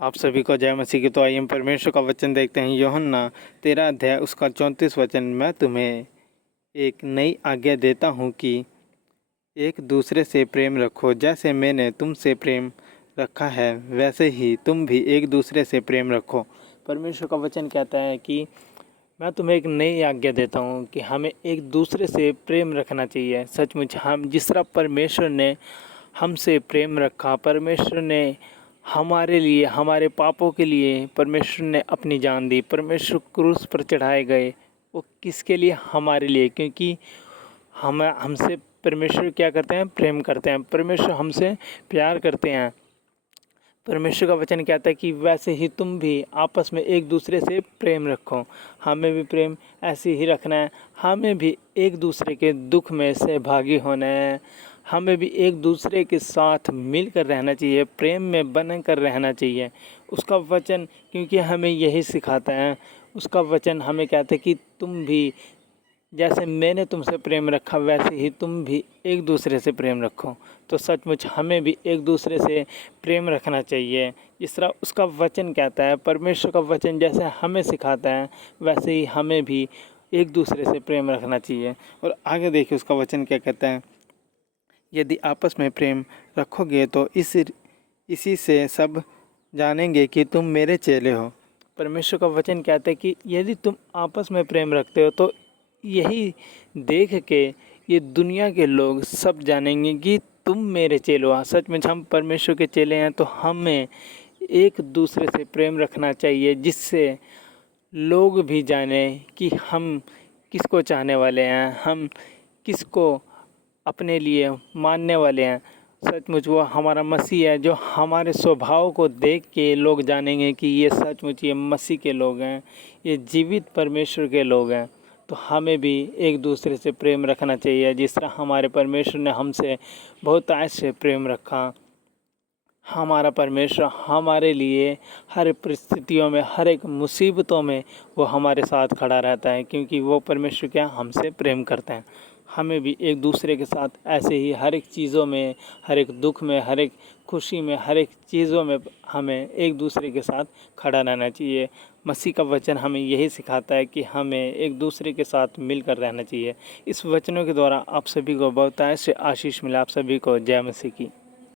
आप सभी को जय मसीह की। तो आइए हम परमेश्वर का वचन देखते हैं। यूहन्ना 13 अध्याय उसका 34 वचन। मैं तुम्हें एक नई आज्ञा देता हूँ कि एक दूसरे से प्रेम रखो। जैसे मैंने तुमसे प्रेम रखा है वैसे ही तुम भी एक दूसरे से प्रेम रखो। परमेश्वर का वचन कहता है कि मैं तुम्हें एक नई आज्ञा देता हूँ कि हमें एक दूसरे से प्रेम रखना चाहिए। सचमुच हम जिस तरह परमेश्वर ने हमसे प्रेम रखा, परमेश्वर ने हमारे लिए, हमारे पापों के लिए परमेश्वर ने अपनी जान दी। परमेश्वर क्रूस पर चढ़ाए गए, वो किसके लिए? हमारे लिए। क्योंकि हमसे परमेश्वर क्या करते हैं? प्रेम करते हैं। परमेश्वर हमसे प्यार करते हैं। परमेश्वर का वचन कहता है कि वैसे ही तुम भी आपस में एक दूसरे से प्रेम रखो। हमें भी प्रेम ऐसे ही रखना है। हमें भी एक दूसरे के दुख में सहभागी होना है। हमें भी एक दूसरे के साथ मिलकर रहना चाहिए, प्रेम में बन कर रहना चाहिए। उसका वचन क्योंकि हमें यही सिखाता है। उसका वचन हमें कहता है कि तुम भी जैसे मैंने तुमसे प्रेम रखा वैसे ही तुम भी एक दूसरे से प्रेम रखो। तो सचमुच हमें भी एक दूसरे से प्रेम रखना चाहिए। जिस तरह उसका वचन कहता है, परमेश्वर का वचन जैसे हमें सिखाता है वैसे ही हमें भी एक दूसरे से प्रेम रखना चाहिए। और आगे देखिए उसका वचन क्या कहता है। यदि आपस में प्रेम रखोगे तो इसी से सब जानेंगे कि तुम मेरे चेले हो। परमेश्वर का वचन कहता है कि यदि तुम आपस में प्रेम रखते हो तो यही देख के ये दुनिया के लोग सब जानेंगे कि तुम मेरे चेले हो। सचमुच हम परमेश्वर के चेले हैं तो हमें एक दूसरे से प्रेम रखना चाहिए, जिससे लोग भी जाने कि हम किसको चाहने वाले हैं, हम किसको अपने लिए मानने वाले हैं। सचमुच वो हमारा मसीह है, जो हमारे स्वभाव को देख के लोग जानेंगे कि ये सचमुच ये मसीह के लोग हैं, ये जीवित परमेश्वर के लोग हैं। तो हमें भी एक दूसरे से प्रेम रखना चाहिए। जिस तरह हमारे परमेश्वर ने हमसे बहुत आज से प्रेम रखा। हमारा परमेश्वर हमारे लिए हर परिस्थितियों में, हर एक मुसीबतों में वो हमारे साथ खड़ा रहता है, क्योंकि वो परमेश्वर क्या हमसे प्रेम करते हैं। हमें भी एक दूसरे के साथ ऐसे ही हर एक चीज़ों में, हर एक दुख में, हर एक खुशी में, हर एक चीज़ों में हमें एक दूसरे के साथ खड़ा रहना चाहिए। मसीह का वचन हमें यही सिखाता है कि हमें एक दूसरे के साथ मिलकर रहना चाहिए। इस वचनों के द्वारा आप सभी को बहुत से आशीष मिला। आप सभी को जय मसीह की।